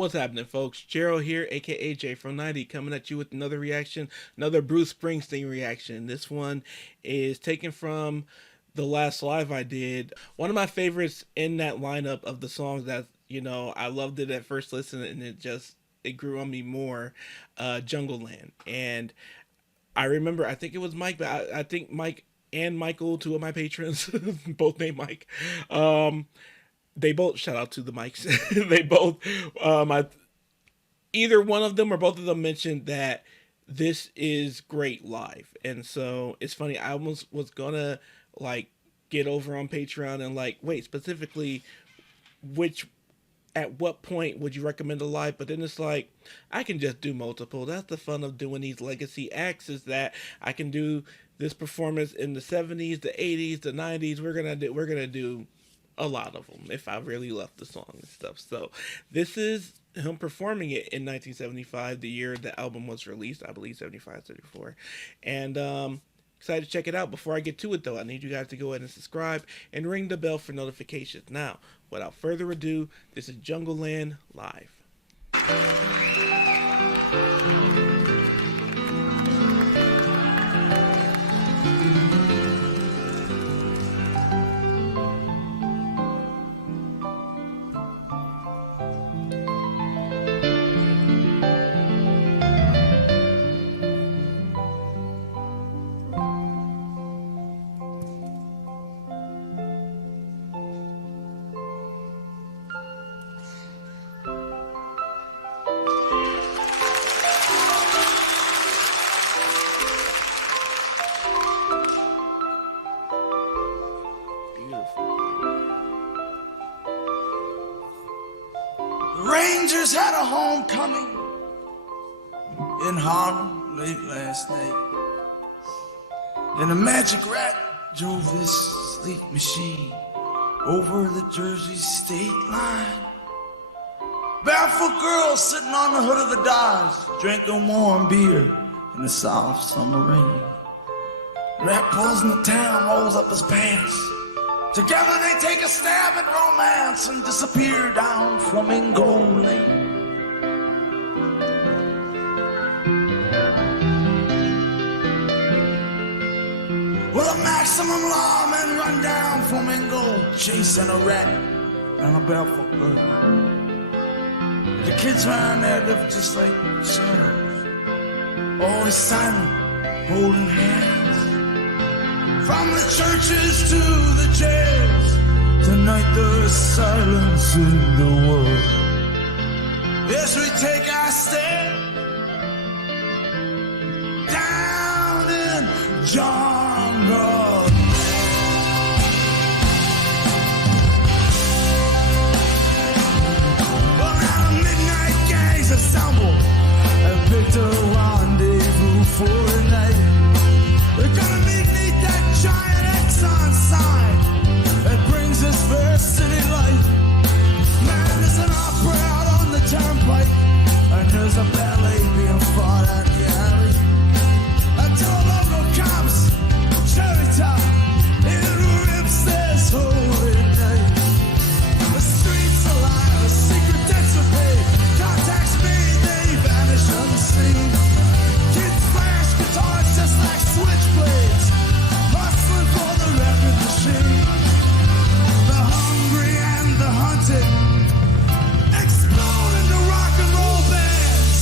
What's happening, folks? Gerald here, aka J from 90, coming at you with another reaction, another Bruce Springsteen reaction. This one is taken from the last live I did. One of my favorites in that lineup of the songs that, I loved it at first listen and it grew on me more, Jungleland. And I remember, I think it was Mike, but I think Mike and Michael, two of my patrons, both named Mike, they both, shout out to the Mikes, they both, either one of them or both of them mentioned that this is great live. And so it's funny, I almost was gonna get over on Patreon and wait, specifically at what point would you recommend a live? But then it's I can just do multiple. That's the fun of doing these legacy acts, is that I can do this performance in the 70s, the 80s, the 90s. We're gonna do a lot of them if I really love the song and stuff. So this is him performing it in 1975, the year the album was released, I believe 75, 74. And excited to check it out. Before I get to it though, I need you guys to go ahead and subscribe and ring the bell for notifications. Now, without further ado, this is Jungleland live. Rangers had a homecoming in Harlem late last night, and a magic rat drove this sleek machine over the Jersey state line. Barefoot girls sitting on the hood of the Dodge, drinking warm beer in the soft summer rain. Rat pulls in the town, rolls up his pants. Together they take a stab at romance and disappear down Flamingo Lane. Well, a maximum lawman run down Flamingo, chasing a rat and a barefoot girl. The kids around there live just like shadows, always silent, holding hands. From the churches to the jails, tonight there's silence in the world. As we take our step down in jungle. Well, now the midnight gangs assemble and picked a rendezvous for a night. We're gonna meet giant Exxon sign that brings us first city light. Man, there's an opera out on the turnpike, and there's a ballet being fought at the alley. Until a local cops, cherry top, it rips this whole night. The streets alive, a secret escapade. Contacts made, they vanish unseen. Kids flash guitars just like switchblades, hustling for the record machine. The hungry and the hunted explode into rock and roll bands.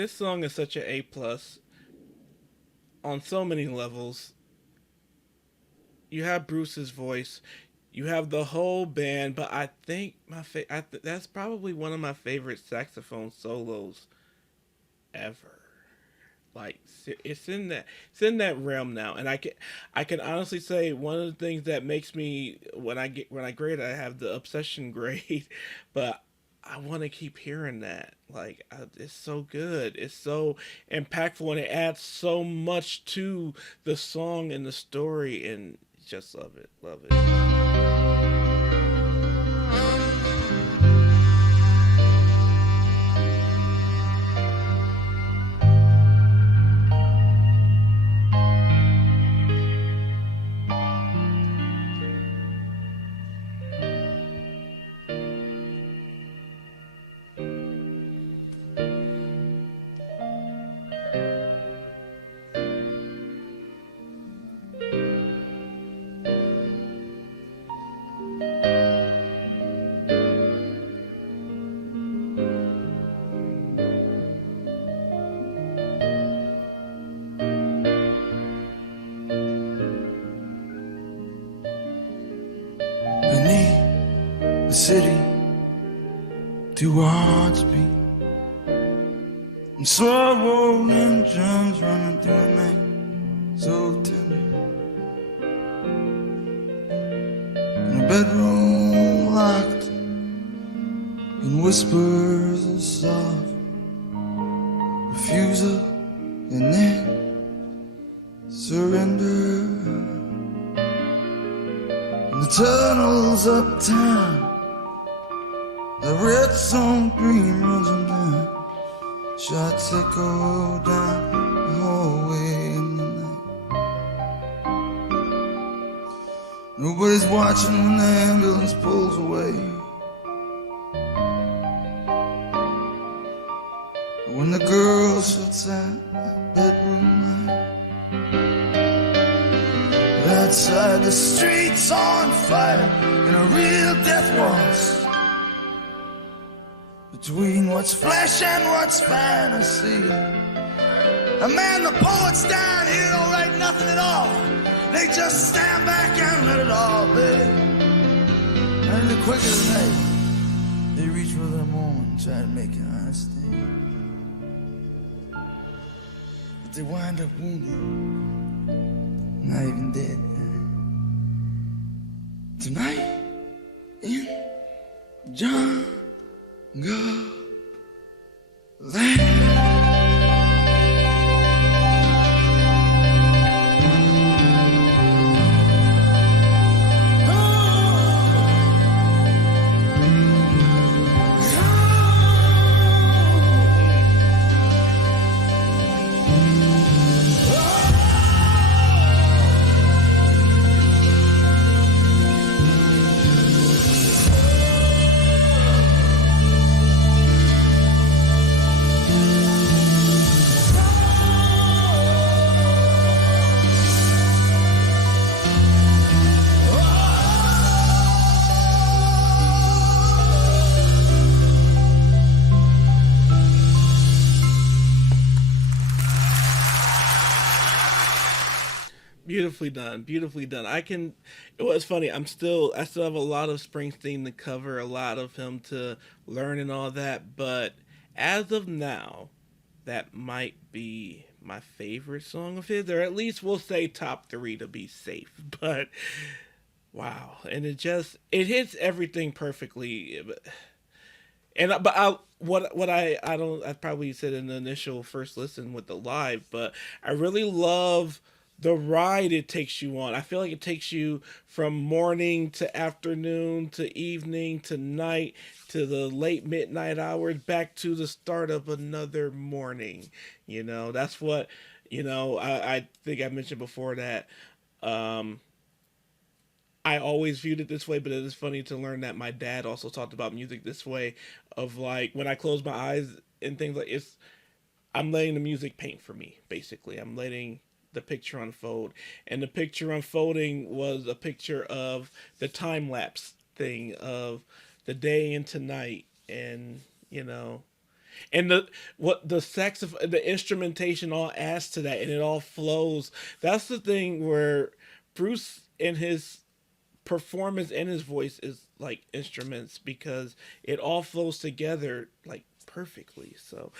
This song is such an A plus on so many levels. You have Bruce's voice, you have the whole band, but I think that's probably one of my favorite saxophone solos ever. Like it's in that realm now, and I can honestly say one of the things that makes me when I grade I have the obsession grade, but I want to keep hearing that. Like it's so good, it's so impactful, and it adds so much to the song and the story, and just love it, love it. Beneath the city, two hearts beat, and slow engines running through a night so tender. In a bedroom locked in whispers of soft refusal and then surrender. The tunnels uptown, the red song green runs them down. Shots echo down the hallway in the night. Nobody's watching when the ambulance pulls away. When the girl shuts that bedroom light. Outside the streets on fire in a real death waltz between what's flesh and what's fantasy. A man, the poets down here don't write nothing at all. They just stand back and let it all be. And the quicker than they reach for their moment, try to make it understand. But they wind up wounded, not even dead. Tonight in Jungleland. Beautifully done, beautifully done. I can. It was funny. I still have a lot of Springsteen to cover, a lot of him to learn, and all that. But as of now, that might be my favorite song of his, or at least we'll say top three to be safe. But wow, and it hits everything perfectly. And but I don't I probably said in the initial first listen with the live, but I really love the ride it takes you on. I feel like it takes you from morning to afternoon to evening to night to the late midnight hours back to the start of another morning. That's what I think I mentioned before that um I always viewed it this way, but it is funny to learn that my dad also talked about music this way, of like when I close my eyes and things like I'm letting the music paint for me, basically. I'm letting the picture unfold. And the picture unfolding was a picture of the time lapse thing of the day into night, and And the saxophone, the instrumentation all adds to that, and it all flows. That's the thing where Bruce in his performance and his voice is like instruments, because it all flows together like perfectly. So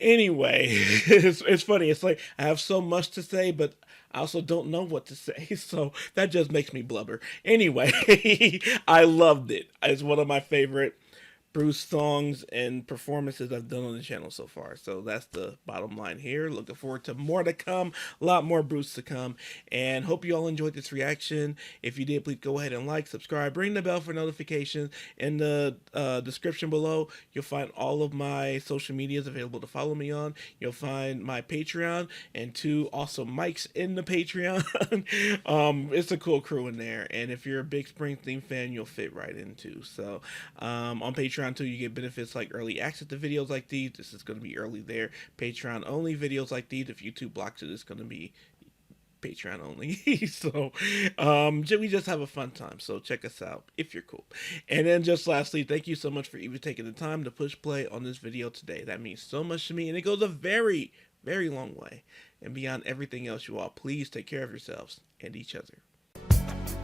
anyway, it's funny. It's like I have so much to say, but I also don't know what to say. So that just makes me blubber. Anyway, I loved it. It's one of my favorite Bruce songs and performances I've done on the channel so far. So that's the bottom line here. Looking forward to more to come. A lot more Bruce to come. And hope you all enjoyed this reaction. If you did, please go ahead and like, subscribe, ring the bell for notifications. In the description below, you'll find all of my social medias available to follow me on. You'll find my Patreon and 2 awesome mics in the Patreon. It's a cool crew in there. And if you're a big Springsteen fan, you'll fit right in too. So on Patreon too, you get benefits like early access to videos like these. This is going to be early there. Patreon only videos like these. If YouTube blocks it, it's going to be Patreon only. So we just have a fun time. So check us out if you're cool. And then just lastly, thank you so much for even taking the time to push play on this video today. That means so much to me, and it goes a very, very long way. And beyond everything else, you all, please take care of yourselves and each other.